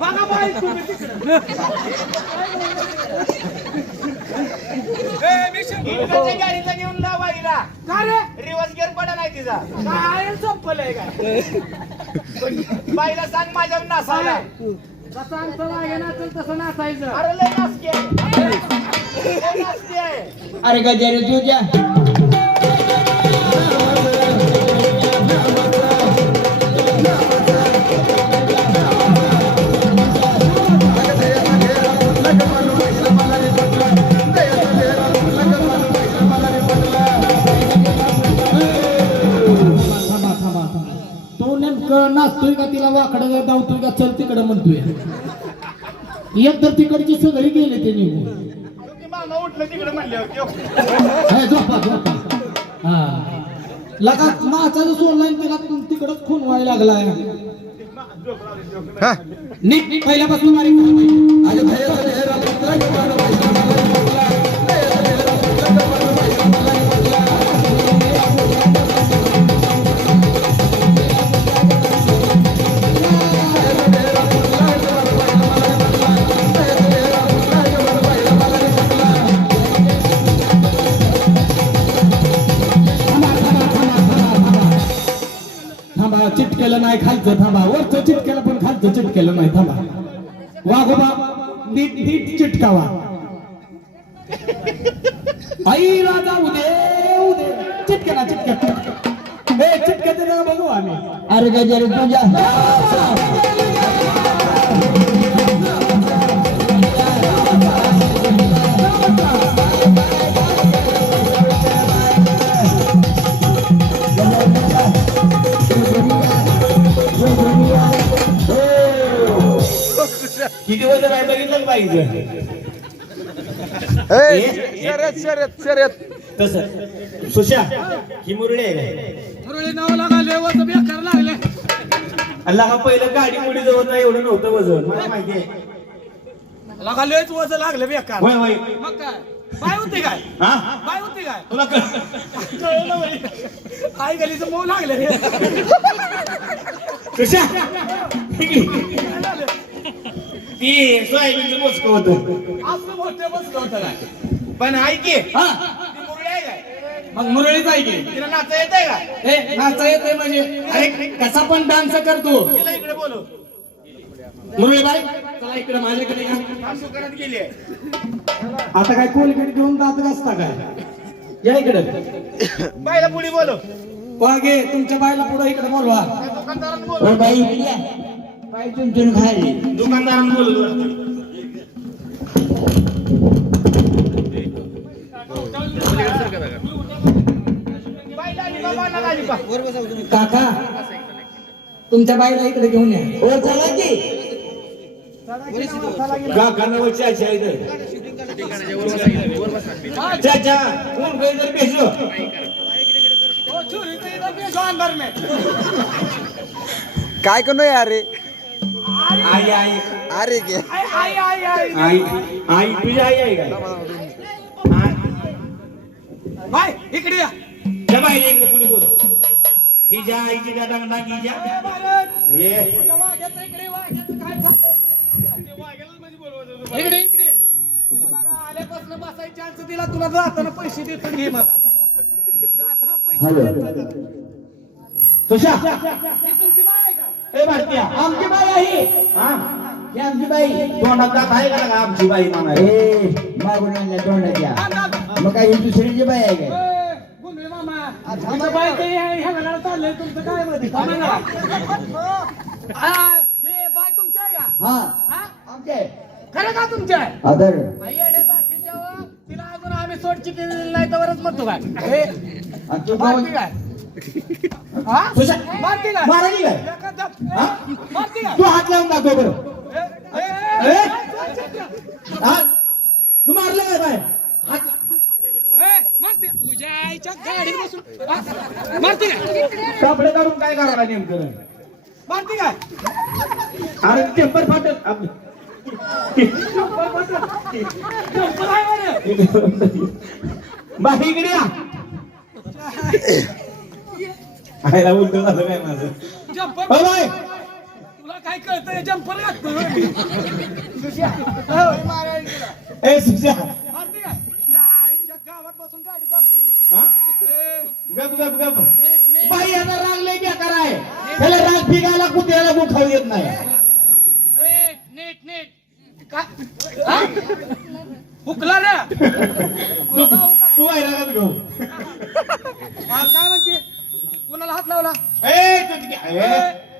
बघा बाई तुम्ही इकडच्या गाडीचा घेऊन लाव बाईला का रे? रिवर्स गिअर पडा नाही तिचा. काय चप्पल आहे काय? बाईला सांग माझ्या नासावला जसं आमचं वागे नाचल तसं नाचायचं अरे लय आहे. अरे गजरे तुझ्या नाचतोय का तिला वाकडं धावतोय का चल तिकडं म्हणतोय एक तर तिकडची सगळी गेले ते निघून हे झोपा झोपा हा लगा माझा जो सोडलाय तिला तिकडच खून व्हायला लागलाय नीट पहिल्यापासून खालचं थांबा. वरचं चिटकेलं पण खालचं चिटकेलं नाही थांबा. वाघोबा नीट नीट चिटकावा. आई राजा उदे उदे. चिटकेला चिटके ए चिटके ना बघू आम्ही. अरे गजरे तुझ्या किती वजन आहे बघितलं का बाईचं? शर्यत शर्यत शर्यत. तसं. सुशा ही मुरळी आहे काय मुरळी नाव लागा लेवाचं बेकार लागले. अल्ला का पहिलं गाडी मुडी जवळ एवढं नव्हतं वजन. मला माहिती आहे. लागा लेच वज लागले बेकार होय होय. मग काय? बाय होती काय? हा? बाय होती काय? तुला कळ कळलं. आई गलीचं मऊ लागले. सुशा ती सोयाबीनचं मोजकं होतं. असं मोठे बसलं होतं काय पण ऐक की हा. ती मुरळी आहे काय? मग मुरळीच आहे की? तिला नाचा येत आहे का? ए नाचा येते म्हणजे? अरे कसा पण डान्स करतो तिला इकडे चला इकडे माझ्याकडे या. गेली आहे. आता काय कोलगेट घेऊन दात घासता काय? या इकडे. बाईला पुढे बोलव. वागे तुमच्या बायला पुढे इकडे बोलवा. बोलव. बाई पाय खायली दुकानदारानं काका तुमच्या बाईला इकडे घेऊन या. हो चला की. चाचा कोण जर में. काय करू यार रे? आई आई. अरे गे. आई आई आई. आई आई आई तुझी आई. आहे काय बाय इकडे या. त्या बाईला इकडे पुढे बोलव ही ज्या आईची त्या दंगडांगी ज्या ए, भारत. ये. तुझ्या वाघ्याचं इकडे वाघ्याचं काय चाललंय इकडे? ते वाघ्यालाच म्हणजे बोलवत होतं. इकडे इकडे. तुला आल्यापासून बसायची चान्स दिला तुला जाताना पैसे देतो घे मग. जाताना पैसे देतो. सुशा. ही तुमची बाय आहे का? ए भारतीया आमची बाई आहे. हा? ही आमची बाई तोंडात दात आहे का आमची बाई म्हणाय ए मागून आणल्या तोंडाच्या ना. मग काय ही दुसरीची बाई आहे काय? ए, गुंडे मामा. आमचं बाय ते ह्या वेळेला चाललंय तुमचं काय मध्ये थांबा ना. हा, हे बाय तुमची आहे का? हा. हा? आमची आहे. खरं का तुमची आहे? आदर. आई येड्याचा खिशावर तिला अजून आम्ही सोडची केलेली नाही तरच म्हणतो काय? हे, आणि तू मारती काय? काय तू हात लावून दाखव बरं. हा? तू मारलं काय बाय तुझ्या आईच्या गाडीत बसून? मारती काय? कपडे काढून काय करायला नेमकं? मारती काय? अरे टेम्पर बरं. बाई इकडे या. आयला उलट झालं काय माझं हो बाय तुला काय कळतंय जंपर घालतो हो, मारायला गेला. ए सुशा मारते काय? त्या आईच्या गावात बसून गाडी जमते ती. हा? ए, गप गप गप नीट, नीट. बाई याचा राग लय बेकार आहे त्याला राग कुत्र्याला देत नाही ए, नीट नीट काय हा? हुकला हुकाय? तू आहे रागात घेऊ काय म्हणते कुणाला हात लावला. ए तू- ए,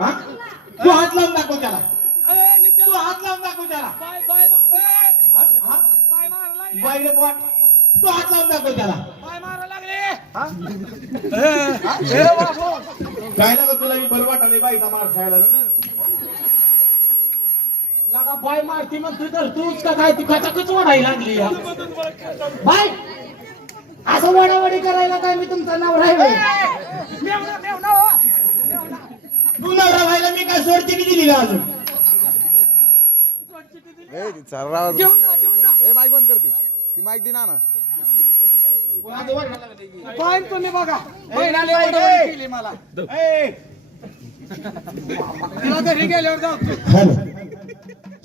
हा? तू हात लावून दाखव त्याला. ए. तू हात लावून दाखव त्याला. बाय बाय मा- ए, हा? हा? बाय मारायला लागले. बाईला बोट. तू हात लावून दाखव त्याला. बाय मारायला लागले. ए, ए, बाबो. काय ना तुला? मी बरं वाटाले बाईचा मार खायला. लगा बाय मारती मग तू तर तूच का काय? ती कचाकच ओढायला लागली या. बाय. असं वडावडी करायला काय मी तुमचा नवरा आहे हो. तू नवरा व्हायला मी काय सोडची की दिली का अजून. ए माईक बंद करते ती. माईक दे ना ना. पाय तुम्ही बघा. वडावडी केली मला. ए, तिला घरी गेल्यावर जाऊ तू. हॅलो.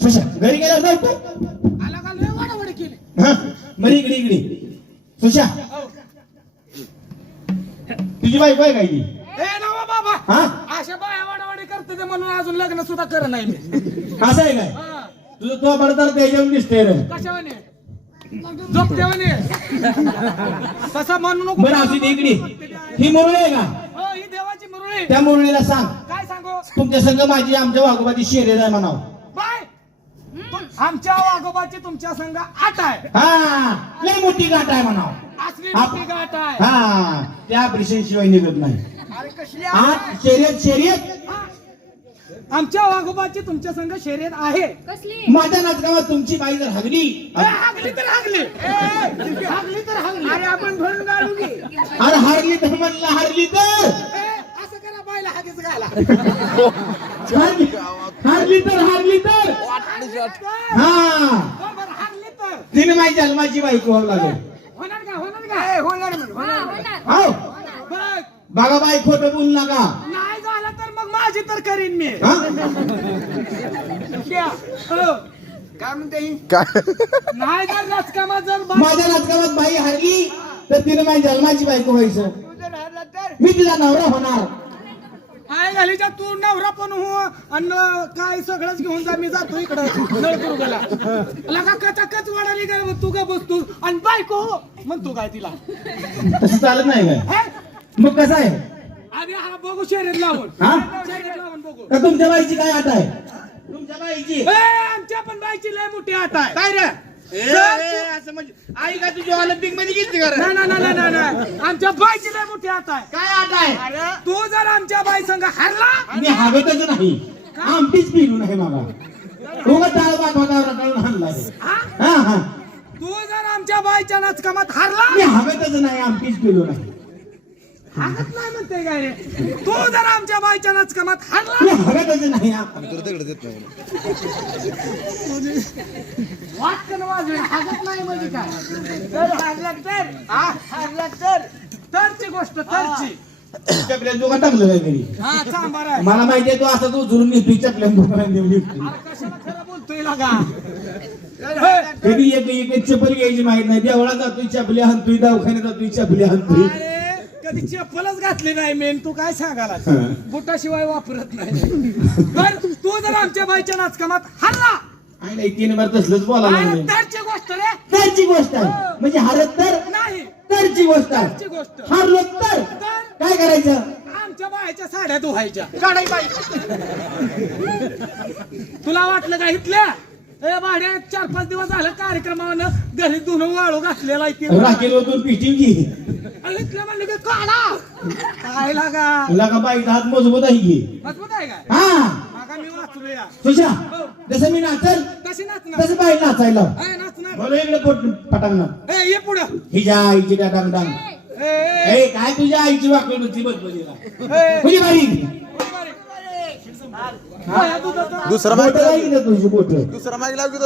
सुशा घरी गेल्यावर जाऊ तू? आला का? लय वडावडी केली. हा बरी इकडे इकडे. हो. तुझी बाई काय काय ए नवा बाबा. हा? अशा बाया वडावडी करते ते म्हणून अजून लग्न सुद्धा कर नाही मी. असं आहे काय? हा. तुझं तो पडताना त्याच्यावर दिसतंय रे. कशावाने झोपतेवाने तसं म्हणू नको. बरं असू दे इकडे. ही मुरळी आहे का? हो ही देवाची मुरळी. त्या मुरळीला सांग. काय सांगू? तुमच्या संघ माझी आमच्या वाघोबाची शेरे आहे म्हणाव. आमच्या वाघोबाची तुमच्या संघ आठ आहे. हा लय मोठी गाठ आहे म्हणाव. असली मोठी गाठ आहे. हा त्या ऑपरेशन शिवाय निघत नाही. अरे कसली आत शर्यत शर्यत. हा. आमच्या वाघोबाची तुमच्या संघ शर्यत आहे. कसली? माझ्या नाचगावात तुमची बाई जर हगली ए, हागली तर हागली. ए, हागली तर हागली. अरे आपण भरून की. अरे हारली तर म्हणलं हारली तर. असं करा बायला हागीच घाला. हारली हारली तर हारली तर. हा. तिने माझी जन्माची बायको व्हावं लागेल. होणार का होणार का? ए, होणार म्हणून हा, होणार होणार. हो बघ बघा बाई खोटं बोलू नका. नाही झालं तर मग माझी तर करीन मी. हा? क्या? हो. काय म्हणते? काय? नाही जर राजकामात जर बा- माझ्या नाचगावात बाई हारली तर तिने माझी जन्माची बायको व्हायचं. मी तिला नवरा होणार. जा तू नवरा पण हो अन्न काय सगळंच घेऊन जा मी जातो इकडं. नळदुर्गला. लगा कचाकच वाढाली काय तू का बसतो. आणि बायको हो म्हणतो काय तिला. तसं चालत नाही काय? मग कसं आहे? आधी हा बघू शर्यत लावून. हा? शर्यत लावून बघू. का तुमच्या बाईची काय आट आहे? तुमच्या बाईची ए, आमच्या पण बाईची लय मोठी आट आहे. काय रे? असं म्हणजे आई का तुझ्या ऑलिम्पिकमध्ये गेली का नाही नाही नाही नाही नाही आमच्या बाईची लय मोठी आट आहे. काय आट आहे? तू जर आमच्या बाई संग हरला मी हवेतच नाही. आमटीच पिलू नाही मला. उगा डाळ पाठवता रटाळून हाणला रे. हा? हा हा. तू जर आमच्या बाईच्या नाचकामात हरला मी हवेतच नाही आमटीच पिलू नाही. हागत नाही म्हणते काय रे? तू जर आमच्या बाईच्या नाचकामात मी हरला नाही. तुला तिकडे देत नाही. वाटकन वाजवे हागत नाही म्हणजे काय? तर हारला तर हा हारला तर तरची गोष्ट तरची. चपल्या दोघं टाकलं काय घरी हा चांबार आहे मला माहिती आहे तू असं तू उचलून घेतोय चपल्या दोघांना देऊन घेतोय. अरे कशाला खरं बोलतोय लागा हे, कधी एक एक चप्पल घ्यायची माहीत नाही. देवळा जातोय चपली हाणतोय दवाखान्यात जातोय चपली हाणतोय. अरे कधी चप्पलच घातली नाही मेन तू काय सांगाला हं. बुटाशिवाय वापरत नाही. तर तू जर आमच्या बाईच्या नाचकामात आणि नाही तीन बार तसलंच लागलं. तरची गोष्ट रे! तरची गोष्ट आहे. म्हणजे हरत तर नाही. तरची गोष्ट आहे. तरची गोष्ट. हारलो तर तर काय करायचं? आमच्या बायाच्या साड्या धुवायच्या. बाई. तुला वाटलं का इथल्या? ए भाड्या चार पाच दिवस झालं कार्यक्रमानं घरी धुणं वाळू घातलेला आहे ते. राखेल पिटीव की. आणि इथलं म्हणलं की काढा. काय लागा. तुला का बाईचा हात मजबूत आहे की? मजबूत आहे काय? हा. मागा मी वाचलो या. तुझ्या? जसं मी नाचल कशी नाचणार. तसं बाई नाचायला ए, नाचणार. बोलो इकडे पोट पटांगण ए ये पुढं. हिच्या आईची डांग डांग ए, ए, ए काय तुझ्या आईची वाकड होती बदबदीला ए, तुझी बाई. दुधाचा- दुसरा बोट माईक आहे की तुझी बोट दुसरा माईक लाव की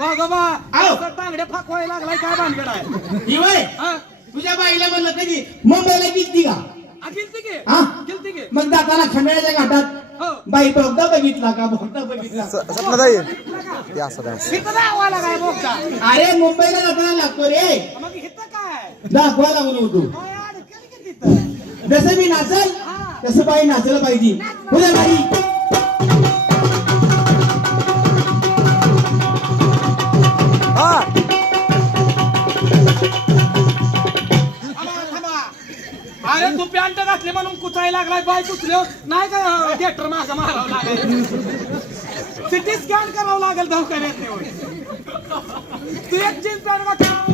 वा गा बा आव. असं तांगड्या फाकवायला लागलाय काय भानगड आहे? ही वय. हा? तुझ्या बाईला म्हणलं कधी? मुंबईला गेलती का? आ, गेलती की? हा? गेलती की. मग जाताना खंडाळ्याच्या घाटात हो. बाई बोगदा बघितला का? बोगदा बघितला. दाखवायला काय मोक्षा अरे मुंबईला जाताना लागतो रे. मग इथं काय? दाखवायला म्हणून होतो काय अडकल की तिथं. जसं मी नाचल तसं बाई नाचलं पाहिजे. उद्या बाई. म्हणून कुचायला लागलाय बाय कुचले नाही का थिएटर माझा मारावं लागेल? सिटी स्कॅन करावं लागेल दवाखान्यात नेऊन. तू एक जीन्स पॅन्ट का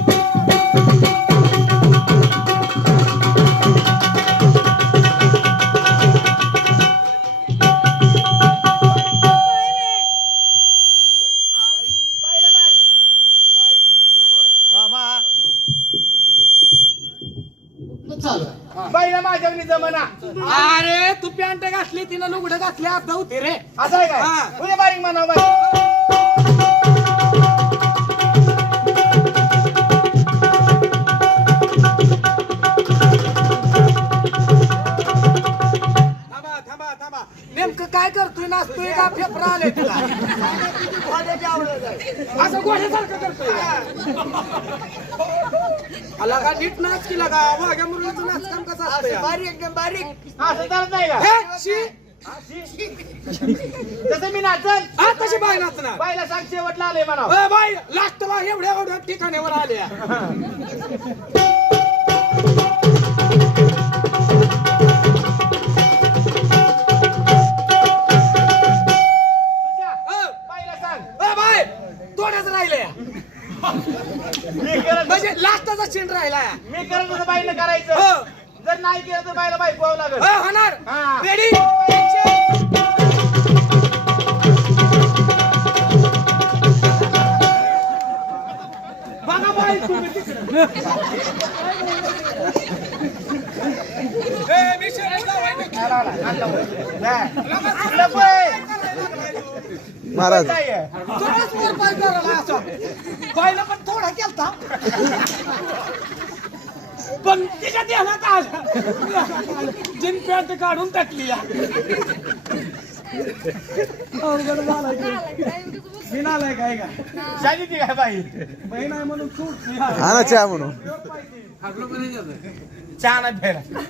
असं गोठ्यासारखं करतोय. आला का नीट नाच केला का? वाघ्या मुरळीचं नाच काम कसं असतं? बारीक एकदम बारीक. असं चालत नाही का? हे, शी. तसं मी नाचल हा, तशी बाय नाचणार. बाईला सांग शेवटला आले म्हणा बाई लास्टला एवढ्या एवढ्या ठिकाणीवर आल्या. सीन राहिला मी करत होतं बाईला हो. करायचं जर नाही केलं तर बाईला बाई पाहावं लागेल ए, होणार हा. रेडी बघा बाई तुम्ही तिकडे. ए, मी शर्यत लावायला. महाराज पाय करायला असं. बाईला पण थोडा केलता पण तिच्या देहात आलं जीन पॅन्ट काढून टाकली या. अवघड झाला की. मी नालाय काय का शादी ती काय बाई बहीण आहे म्हणून हा ना चहा म्हणून चहा नाही प्यायला